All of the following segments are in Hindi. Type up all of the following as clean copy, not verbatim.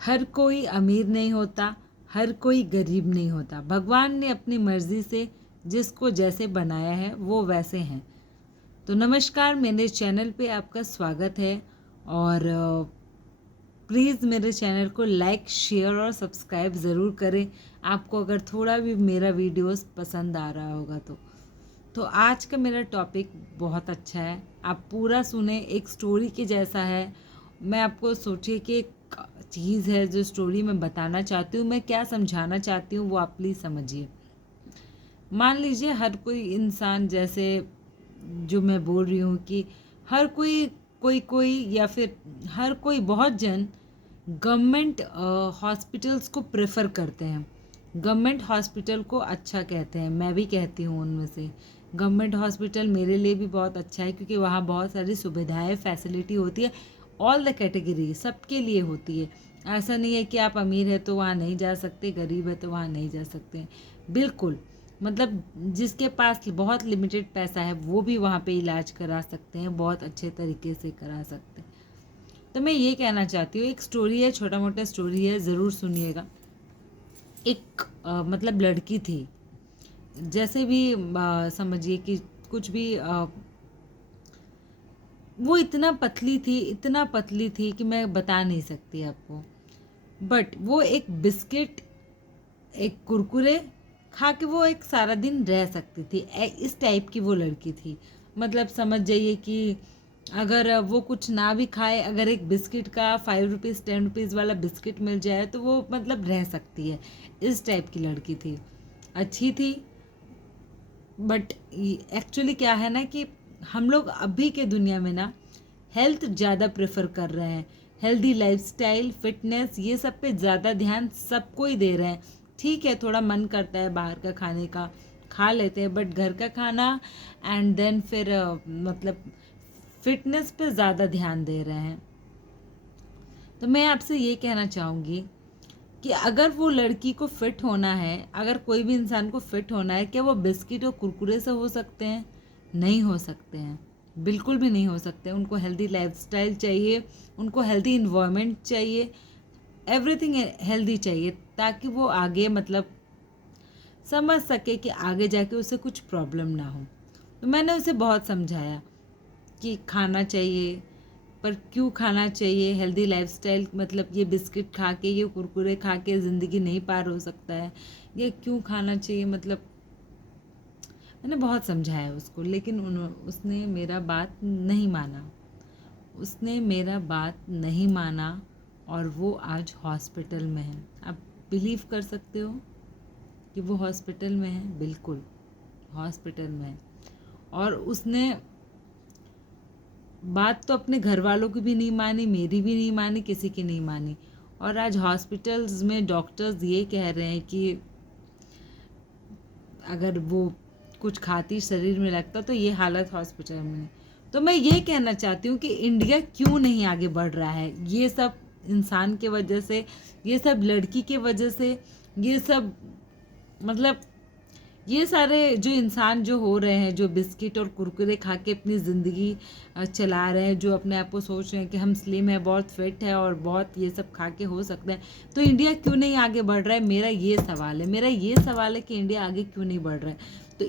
हर कोई अमीर नहीं होता, हर कोई गरीब नहीं होता। भगवान ने अपनी मर्ज़ी से जिसको जैसे बनाया है वो वैसे हैं। तो नमस्कार, मेरे चैनल पे आपका स्वागत है और प्लीज़ मेरे चैनल को लाइक, शेयर और सब्सक्राइब ज़रूर करें, आपको अगर थोड़ा भी मेरा वीडियोस पसंद आ रहा होगा तो आज का मेरा टॉपिक बहुत अच्छा है, आप पूरा सुने। एक स्टोरी के जैसा है। मैं आपको सोचिए कि एक चीज़ है जो स्टोरी मैं बताना चाहती हूँ, मैं क्या समझाना चाहती हूँ वो आप प्लीज़ समझिए। मान लीजिए हर कोई इंसान, जैसे जो मैं बोल रही हूँ कि हर कोई कोई कोई या फिर हर कोई, बहुत जन गवर्नमेंट हॉस्पिटल्स को प्रेफर करते हैं, गवर्नमेंट हॉस्पिटल को अच्छा कहते हैं। मैं भी कहती हूँ उनमें से। गवर्नमेंट हॉस्पिटल मेरे लिए भी बहुत अच्छा है क्योंकि वहाँ बहुत सारी सुविधाएं, फैसिलिटी होती है, ऑल द कैटेगरी सबके लिए होती है। ऐसा नहीं है कि आप अमीर है तो वहाँ नहीं जा सकते, गरीब है तो वहाँ नहीं जा सकते। बिल्कुल, मतलब जिसके पास बहुत लिमिटेड पैसा है वो भी वहाँ पे इलाज करा सकते हैं, बहुत अच्छे तरीके से करा सकते हैं। तो मैं ये कहना चाहती हूँ, एक स्टोरी है, छोटा मोटा स्टोरी है, ज़रूर सुनिएगा। एक मतलब लड़की थी, जैसे भी समझिए कि कुछ भी वो इतना पतली थी, इतना पतली थी कि मैं बता नहीं सकती आपको। बट वो एक बिस्किट, एक कुरकुरे खा के वो एक सारा दिन रह सकती थी। इस टाइप की वो लड़की थी। मतलब समझ जाइए कि अगर वो कुछ ना भी खाए, अगर एक बिस्किट का 5 रुपीज़ 10 रुपीज़ वाला बिस्किट मिल जाए तो वो मतलब रह सकती है। इस टाइप की लड़की थी, अच्छी थी। बट एक्चुअली क्या है ना कि हम लोग अभी के दुनिया में ना हेल्थ ज़्यादा प्रेफर कर रहे हैं, हेल्दी लाइफस्टाइल, फिटनेस, ये सब पे ज़्यादा ध्यान सबको ही दे रहे हैं। ठीक है, थोड़ा मन करता है बाहर का खाने का, खा लेते हैं, बट घर का खाना एंड देन फिर मतलब फिटनेस पे ज़्यादा ध्यान दे रहे हैं। तो मैं आपसे ये कहना चाहूँगी कि अगर वो लड़की को फिट होना है, अगर कोई भी इंसान को फिट होना है, क्या वो बिस्किट और कुरकुरे से हो सकते हैं? नहीं हो सकते हैं, बिल्कुल भी नहीं हो सकते। उनको हेल्दी लाइफस्टाइल चाहिए, उनको हेल्दी इन्वायरमेंट चाहिए, एवरीथिंग हेल्दी चाहिए, ताकि वो आगे मतलब समझ सके कि आगे जाके उसे कुछ प्रॉब्लम ना हो। तो मैंने उसे बहुत समझाया कि खाना चाहिए, पर क्यों खाना चाहिए, हेल्दी लाइफस्टाइल, मतलब ये बिस्किट खा के, ये कुरकुरे खा के ज़िंदगी नहीं पार हो सकता है, ये क्यों खाना चाहिए। मतलब मैंने बहुत समझाया उसको, लेकिन उसने मेरा बात नहीं माना, उसने मेरा बात नहीं माना और वो आज हॉस्पिटल में है। आप बिलीव कर सकते हो कि वो हॉस्पिटल में है? बिल्कुल हॉस्पिटल में है। और उसने बात तो अपने घर वालों की भी नहीं मानी, मेरी भी नहीं मानी, किसी की नहीं मानी। और आज हॉस्पिटल्स में डॉक्टर्स ये कह रहे हैं कि अगर वो कुछ खाती शरीर में लगता तो ये हालत हॉस्पिटल में। तो मैं ये कहना चाहती हूँ कि इंडिया क्यों नहीं आगे बढ़ रहा है? ये सब इंसान के वजह से, ये सब लड़की के वजह से, ये सब मतलब ये सारे जो इंसान जो हो रहे हैं, जो बिस्किट और कुरकुरे खा के अपनी ज़िंदगी चला रहे हैं, जो अपने आप को सोच रहे हैं कि हम स्लिम है, बहुत फिट है और बहुत ये सब खा के हो सकते हैं, तो इंडिया क्यों नहीं आगे बढ़ रहा है? मेरा ये सवाल है, मेरा ये सवाल है कि इंडिया आगे क्यों नहीं बढ़ रहा है। तो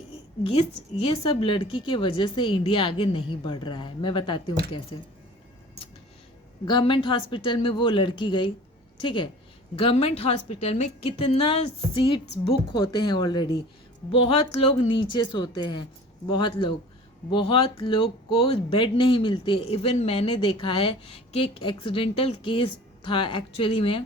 ये सब लड़की के वजह से इंडिया आगे नहीं बढ़ रहा है। मैं बताती हूँ कैसे। गवर्नमेंट हॉस्पिटल में वो लड़की गई, ठीक है, गवर्नमेंट हॉस्पिटल में कितना सीट्स बुक होते हैं ऑलरेडी, बहुत लोग नीचे सोते हैं, बहुत लोग को बेड नहीं मिलते। इवन मैंने देखा है कि एक एक्सीडेंटल केस था, एक्चुअली में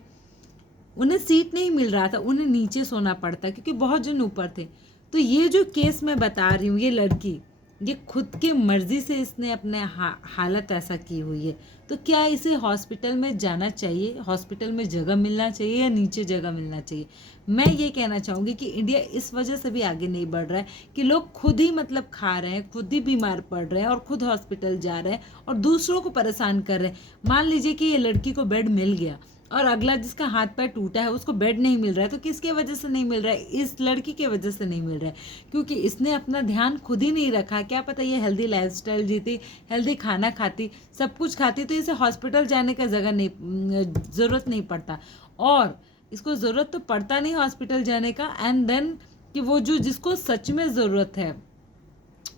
उन्हें सीट नहीं मिल रहा था, उन्हें नीचे सोना पड़ता क्योंकि बहुत जन ऊपर थे। तो ये जो केस मैं बता रही हूँ, ये लड़की, ये खुद के मर्जी से इसने अपने हालत ऐसा की हुई है। तो क्या इसे हॉस्पिटल में जाना चाहिए, हॉस्पिटल में जगह मिलना चाहिए या नीचे जगह मिलना चाहिए? मैं ये कहना चाहूँगी कि इंडिया इस वजह से भी आगे नहीं बढ़ रहा है कि लोग खुद ही मतलब खा रहे हैं, खुद ही बीमार पड़ रहे हैं और खुद हॉस्पिटल जा रहे हैं और दूसरों को परेशान कर रहे हैं। मान लीजिए कि ये लड़की को बेड मिल गया, और अगला जिसका हाथ पैर टूटा है उसको बेड नहीं मिल रहा है, तो किसके वजह से नहीं मिल रहा है? इस लड़की के वजह से नहीं मिल रहा है, क्योंकि इसने अपना ध्यान खुद ही नहीं रखा। क्या पता ये हेल्दी लाइफस्टाइल जीती, हेल्दी खाना खाती, सब कुछ खाती, तो इसे हॉस्पिटल जाने का ज़रूरत नहीं पड़ता। और इसको ज़रूरत तो पड़ता नहीं हॉस्पिटल जाने का, एंड देन कि वो जो जिसको सच में ज़रूरत है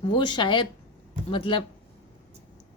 वो शायद मतलब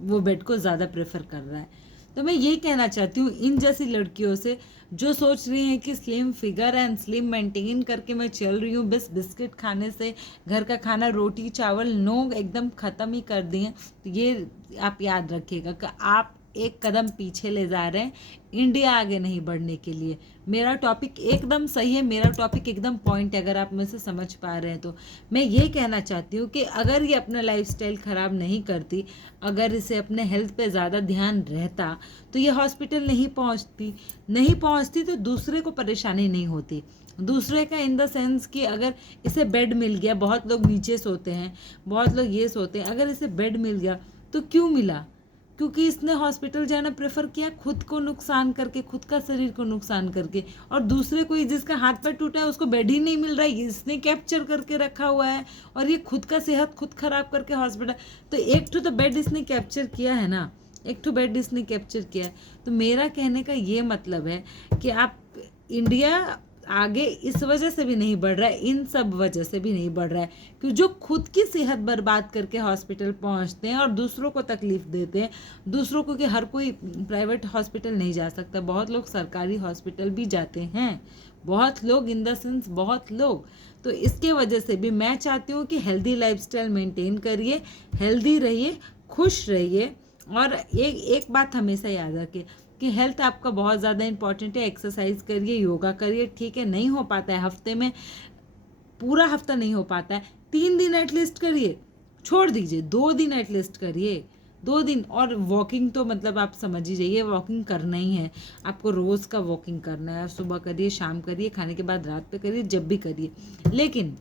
वो बेड को ज़्यादा प्रेफर कर रहा है। तो मैं यही कहना चाहती हूँ इन जैसी लड़कियों से जो सोच रही हैं कि slim figure and slim maintain करके मैं चल रही हूँ, बस बिस्किट खाने से, घर का खाना रोटी चावल नो एकदम ख़त्म ही कर दिए। तो ये आप याद रखिएगा कि आप एक कदम पीछे ले जा रहे हैं इंडिया आगे नहीं बढ़ने के लिए। मेरा टॉपिक एकदम सही है, मेरा टॉपिक एकदम पॉइंट है, अगर आप मुझसे समझ पा रहे हैं तो। मैं ये कहना चाहती हूँ कि अगर ये अपना लाइफस्टाइल ख़राब नहीं करती, अगर इसे अपने हेल्थ पे ज़्यादा ध्यान रहता, तो ये हॉस्पिटल नहीं पहुँचती तो दूसरे को परेशानी नहीं होती। दूसरे का इन द सेंस कि अगर इसे बेड मिल गया, बहुत लोग नीचे सोते हैं, बहुत लोग ये सोते हैं, अगर इसे बेड मिल गया तो क्यों मिला? क्योंकि इसने हॉस्पिटल जाना प्रेफर किया, खुद को नुकसान करके, खुद का शरीर को नुकसान करके, और दूसरे को जिसका हाथ पैर टूटा है उसको बेड ही नहीं मिल रहा है, इसने कैप्चर करके रखा हुआ है, और ये खुद का सेहत खुद खराब करके हॉस्पिटल। तो एक तो बेड इसने कैप्चर किया है ना, एक तो बेड इसने कैप्चर किया है। तो मेरा कहने का ये मतलब है कि आप इंडिया आगे इस वजह से भी नहीं बढ़ रहा है, इन सब वजह से भी नहीं बढ़ रहा है कि जो खुद की सेहत बर्बाद करके हॉस्पिटल पहुंचते हैं और दूसरों को तकलीफ देते हैं। दूसरों को, कि हर कोई प्राइवेट हॉस्पिटल नहीं जा सकता, बहुत लोग सरकारी हॉस्पिटल भी जाते हैं, बहुत लोग इन द सेंस बहुत लोग। तो इसके वजह से भी मैं चाहती हूँ कि हेल्दी लाइफस्टाइल मेंटेन करिए, हेल्दी रहिए, खुश रहिए। और एक बात हमेशा याद रखिए कि हेल्थ आपका बहुत ज़्यादा इंपॉर्टेंट है। एक्सरसाइज करिए, योगा करिए, ठीक है, नहीं हो पाता है हफ्ते में, पूरा हफ्ता नहीं हो पाता है, 3 दिन एटलीस्ट करिए, छोड़ दीजिए 2 दिन एटलीस्ट करिए, 2 दिन। और वॉकिंग तो मतलब आप समझ ही जाइए, वॉकिंग करना ही है आपको, रोज़ का वॉकिंग करना है, सुबह करिए, शाम करिए, खाने के बाद रात पे करिए, जब भी करिए। लेकिन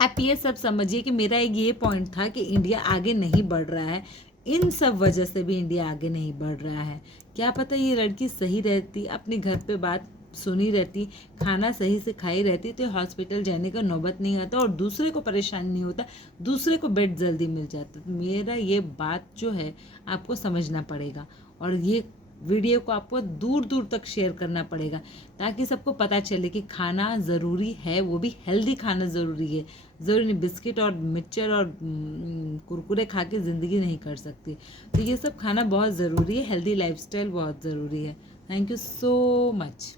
आप ये सब समझिए कि मेरा एक ये पॉइंट था कि इंडिया आगे नहीं बढ़ रहा है, इन सब वजह से भी इंडिया आगे नहीं बढ़ रहा है। क्या पता ये लड़की सही रहती, अपने घर पे बात सुनी रहती, खाना सही से खाई रहती, तो हॉस्पिटल जाने का नौबत नहीं आता और दूसरे को परेशानी नहीं होता, दूसरे को बेड जल्दी मिल जाता। तो मेरा ये बात जो है आपको समझना पड़ेगा, और ये वीडियो को आपको दूर दूर तक शेयर करना पड़ेगा, ताकि सबको पता चले कि खाना ज़रूरी है, वो भी हेल्दी खाना ज़रूरी है। ज़रूरी नहीं बिस्किट और मिक्सचर और कुरकुरे खा के ज़िंदगी नहीं कर सकती। तो ये सब खाना बहुत ज़रूरी है, हेल्दी लाइफस्टाइल बहुत ज़रूरी है। Thank you so much.